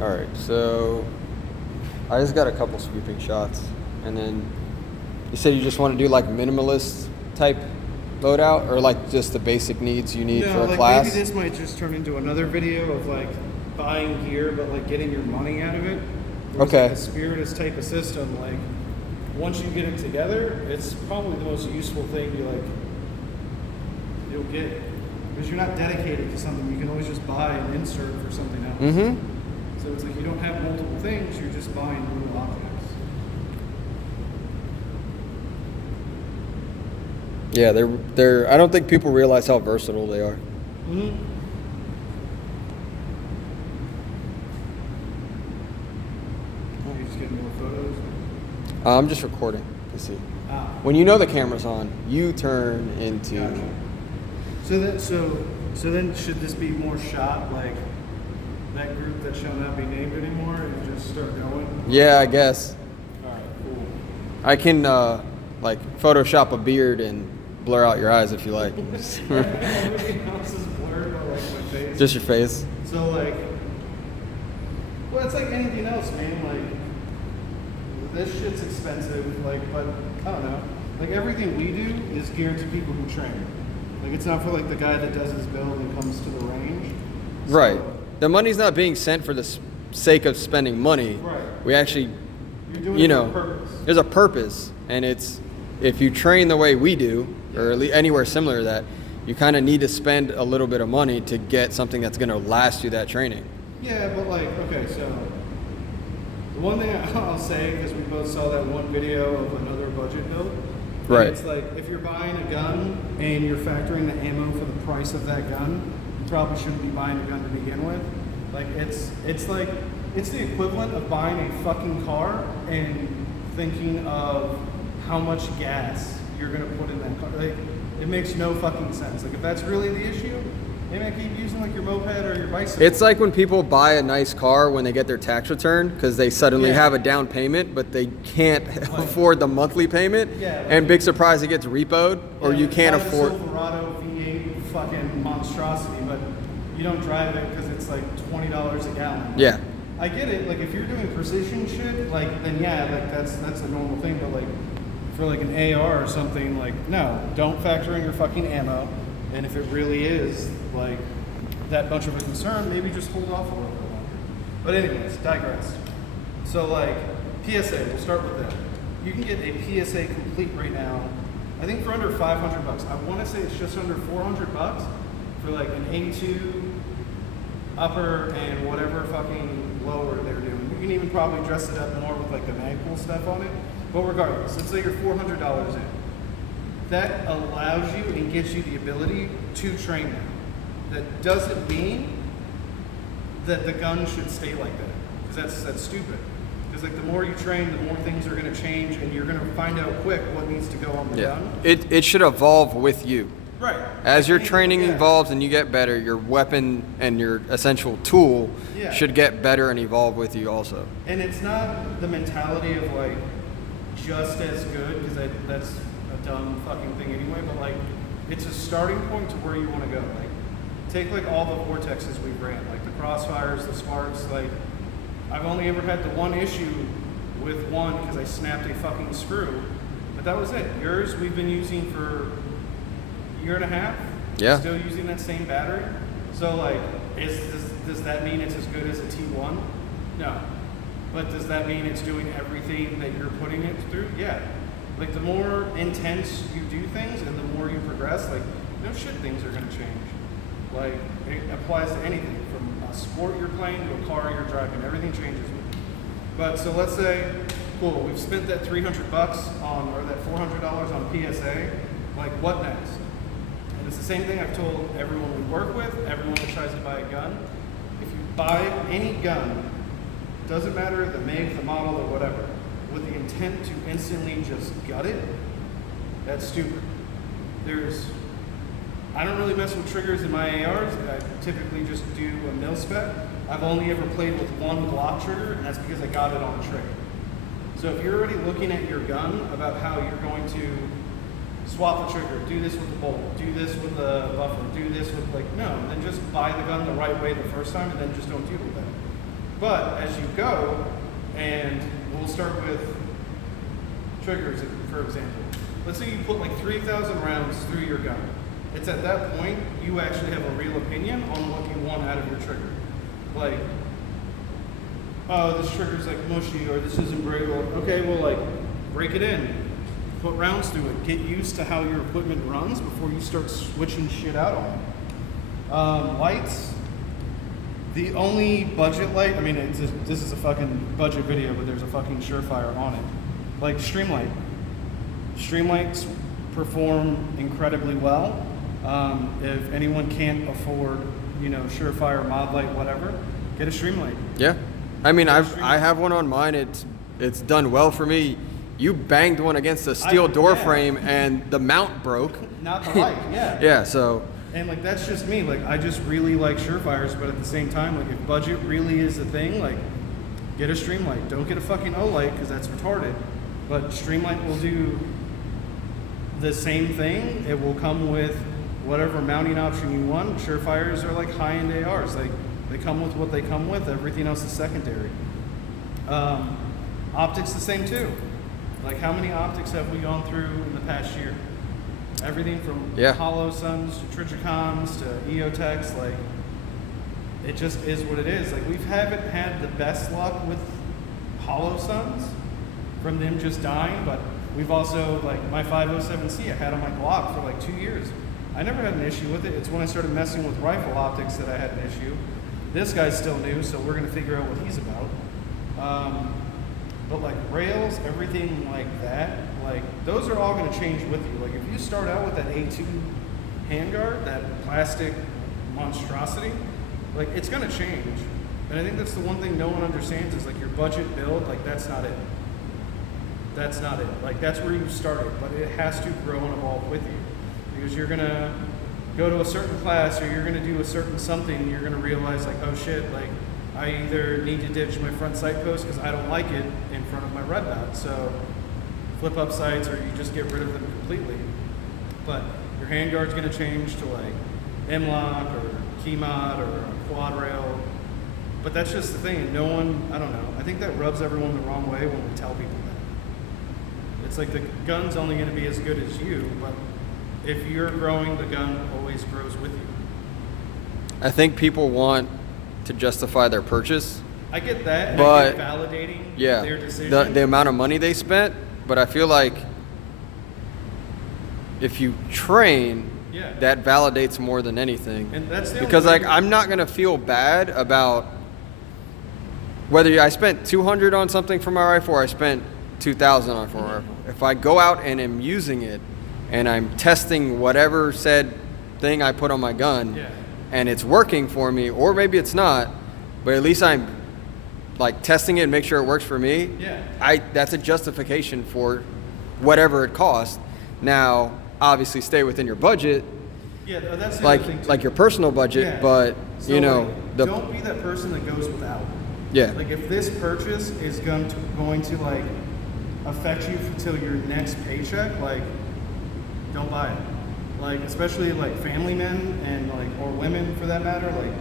All right, so I just got a couple sweeping shots, and then you said you just want to do like minimalist type loadout, or like just the basic needs you need for a class? Maybe this might just turn into another video of like buying gear, but like getting your money out of it. Okay. Like a Spiritus type of system, like once you get it together, it's probably the most useful thing you'll get, because you're not dedicated to something. You can always just buy an insert for something else. Mm-hmm. So it's like you don't have multiple things, you're just buying little objects. Yeah, they're. I don't think people realize how versatile they are. Mm-hmm. You just getting more photos? I'm just recording to see. Ah. When you know the camera's on, you turn into. Gotcha. So then should this be more shot like that group that shall not be named anymore and just start going? Yeah, I guess. Alright, cool. I can like Photoshop a beard and blur out your eyes if you like. Everything else is blurred by like my face. Just your face. So like, well, it's like anything else, man. Like, this shit's expensive. Like, but I don't know. Like everything we do is geared to people who train. Like it's not for like the guy that does his build and comes to the range. So, Right. The money's not being sent for the sake of spending money. Right. We actually, You're doing you it know, for a purpose. there's a purpose, and it's if you train the way we do, or at least anywhere similar to that, you kind of need to spend a little bit of money to get something that's going to last you that training. Yeah, but like, okay, so the one thing I'll say, because we both saw that one video of another budget build, Right. It's like if you're buying a gun and you're factoring the ammo for the price of that gun, you probably shouldn't be buying a gun to begin with. Like it's like it's the equivalent of buying a fucking car and thinking of how much gas you're gonna put in that car. Like it makes no fucking sense. Like if that's really the issue, maybe I keep using like your moped or your bicycle. It's like when people buy a nice car when they get their tax return because they suddenly Yeah. have a down payment, but they can't afford the monthly payment. Yeah, like- and big surprise, it gets repoed, or Yeah, you like can't buy the afford. Silverado V8 fucking monstrosity, but you don't drive it because it's like $20 a gallon. Yeah. I get it. Like if you're doing precision shit, like then yeah, like that's a normal thing. But like for like an AR or something, like no, don't factor in your fucking ammo. And if it really is like that much of a concern, maybe just hold off a little bit longer. But anyways, digress. So like PSA, we'll start with that. You can get a PSA complete right now. I think for under $500. I want to say it's just under $400 for like an A2 upper and whatever fucking lower they're doing. You can even probably dress it up more with like the Magpul stuff on it. But regardless, let's say you're $400 in. That allows you and gives you the ability to train now. That doesn't mean that the gun should stay like that, because that's stupid. Because like the more you train, the more things are going to change, and you're going to find out quick what needs to go on the gun. It should evolve with you. Right. As your Like, training yeah. evolves and you get better, your weapon and your essential tool Yeah. should get better and evolve with you also. And it's not the mentality of like just as good, because that's a dumb fucking thing anyway, but like it's a starting point to where you want to go. Like take like all the vortexes we ran, like the crossfires, the sparks. Like I've only ever had the one issue with one because I snapped a fucking screw, but that was it. Yours we've been using for a year and a half. Yeah. Still using that same battery. So like, does that mean it's as good as a T1? No. But does that mean it's doing everything that you're putting it through? Yeah. Like the more intense you do things and the more you progress, like no shit, things are gonna change. Like it applies to anything from a sport you're playing to a car you're driving. Everything changes with it. But so let's say, cool, we've spent that $300 on, or that $400 on PSA. Like what next? And it's the same thing I've told everyone we work with, everyone that tries to buy a gun. If you buy any gun, doesn't matter the make, the model, or whatever, with the intent to instantly just gut it, that's stupid. I don't really mess with triggers in my ARs. I typically just do a mil-spec. I've only ever played with one Glock trigger, and that's because I got it on a trigger. So if you're already looking at your gun about how you're going to swap the trigger, do this with the bolt, do this with the buffer, do this with no, then just buy the gun the right way the first time and then just don't deal with that. But as you go, and we'll start with triggers, for example. Let's say you put like 3,000 rounds through your gun. It's at that point you actually have a real opinion on what you want out of your trigger. Like, oh, this trigger's like mushy, or this isn't breakable. Okay, well, like, break it in. Put rounds through it. Get used to how your equipment runs before you start switching shit out on it. Lights. The only budget light, I mean, this is a fucking budget video, but there's a fucking Surefire on it. Like Streamlight. Streamlights perform incredibly well. If anyone can't afford, you know, Surefire, Mod Light, whatever, get a Streamlight. Yeah. I mean, I have one on mine. It's done well for me. You banged one against a steel door frame and the mount broke. Not the light, yeah. Yeah, so. And like that's just me. Like I just really like Surefires, but at the same time, like if budget really is the thing, like get a Streamlight. Don't get a fucking O-Light because that's retarded. But Streamlight will do the same thing. It will come with whatever mounting option you want. Surefires are like high-end ARs. Like they come with what they come with. Everything else is secondary. Optics the same too. Like how many optics have we gone through in the past year? Everything from Hollow Suns to Trichicons to EOTechs, like it just is what it is. Like we haven't had the best luck with Hollow Suns from them just dying, but we've also, like my 507C I had on my Glock for like 2 years. I never had an issue with it. It's when I started messing with rifle optics that I had an issue. This guy's still new, so we're gonna figure out what he's about. But like rails, everything like that, like those are all going to change with you. Like if you start out with that A2 handguard, that plastic monstrosity, like it's going to change. And I think that's the one thing no one understands is like your budget build, like that's not it. That's not it. Like that's where you started, but it has to grow and evolve with you. Because you're going to go to a certain class or you're going to do a certain something and you're going to realize like, oh shit, like I either need to ditch my front sight post because I don't like it in front of my red dot. So flip up sights or you just get rid of them completely. But your handguard's going to change to like M-lock or key mod or a quad rail. But that's just the thing. And no one, I don't know. I think that rubs everyone the wrong way when we tell people that. It's like the gun's only going to be as good as you, but if you're growing, the gun always grows with you. I think people want to justify their purchase. I get that, and but I get validating their decision. The amount of money they spent, but I feel like if you train, that validates more than anything. And that's the because like I'm not gonna feel bad about whether I spent $200 on something for my rifle or I spent $2,000 on for my rifle. If I go out and am using it and I'm testing whatever said thing I put on my gun, and it's working for me, or maybe it's not, but at least I'm like testing it and make sure it works for me. That's a justification for whatever it costs. Now, obviously, stay within your budget. That's the like other thing too. like your personal budget, but so you know, like, don't be that person that goes without. Like if this purchase is going to like affect you until your next paycheck, like don't buy it. Like especially like family men and like or women for that matter, like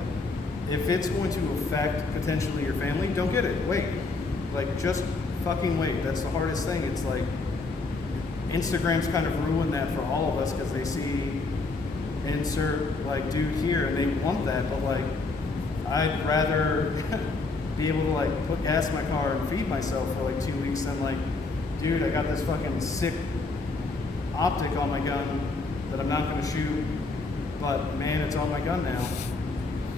if it's going to affect potentially your family, don't get it. Wait. Like just fucking wait. That's the hardest thing. It's like Instagram's kind of ruined that for all of us because they see insert like dude here and they want that, but like I'd rather be able to like put gas in my car and feed myself for like 2 weeks than like, dude, I got this fucking sick optic on my gun that I'm not going to shoot, but man, it's on my gun now.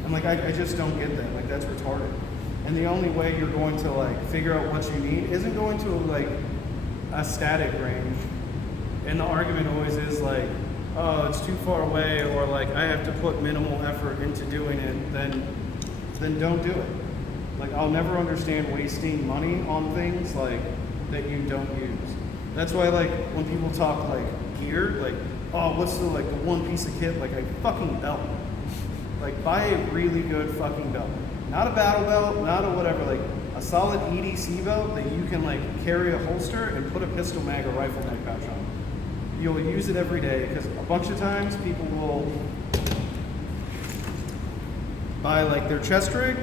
I'm like, I just don't get that. Like, that's retarded. And the only way you're going to like figure out what you need isn't going to like a static range. And the argument always is like, oh, it's too far away, or like I have to put minimal effort into doing it. Then don't do it. Like, I'll never understand wasting money on things like that you don't use. That's why like when people talk like gear, like, oh, what's the like the one piece of kit? Like a fucking belt. Like buy a really good fucking belt. Not a battle belt, not a whatever, like a solid EDC belt that you can like carry a holster and put a pistol mag or rifle mag pouch on. You'll use it every day because a bunch of times people will buy like their chest rig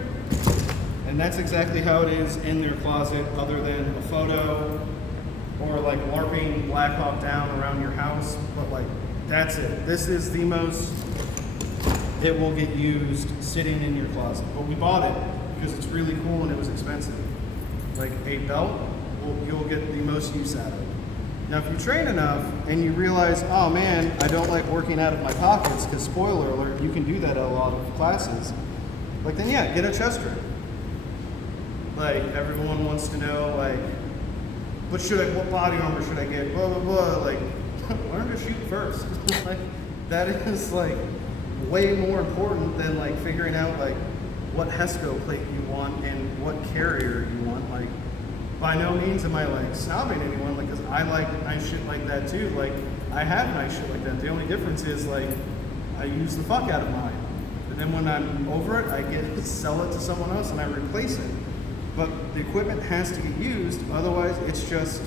And that's exactly how it is in their closet, other than a photo or like LARPing Black Hawk Down around your house. But like, that's it. This is the most it will get used sitting in your closet. But we bought it because it's really cool and it was expensive. Like a belt, you'll get the most use out of it. Now, if you train enough and you realize, oh man, I don't like working out of my pockets, because spoiler alert, you can do that at a lot of classes. Like, then yeah, get a chest strap. Like, everyone wants to know, like, what body armor should I get? Blah, blah, blah. Like, learn to shoot first. Like, that is, like, way more important than, like, figuring out, like, what HESCO plate you want and what carrier you want. Like, by no means am I, like, snobbing anyone, like, because I like nice shit like that, too. Like, I have nice shit like that. The only difference is, like, I use the fuck out of mine. And then when I'm over it, I sell it to someone else and I replace it. But the equipment has to get used, otherwise it's just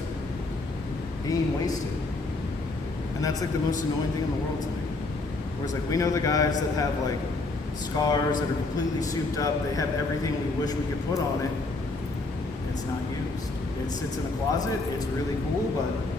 being wasted. And that's like the most annoying thing in the world to me. Whereas like we know the guys that have like scars that are completely souped up, they have everything we wish we could put on it. It's not used. It sits in a closet, it's really cool, but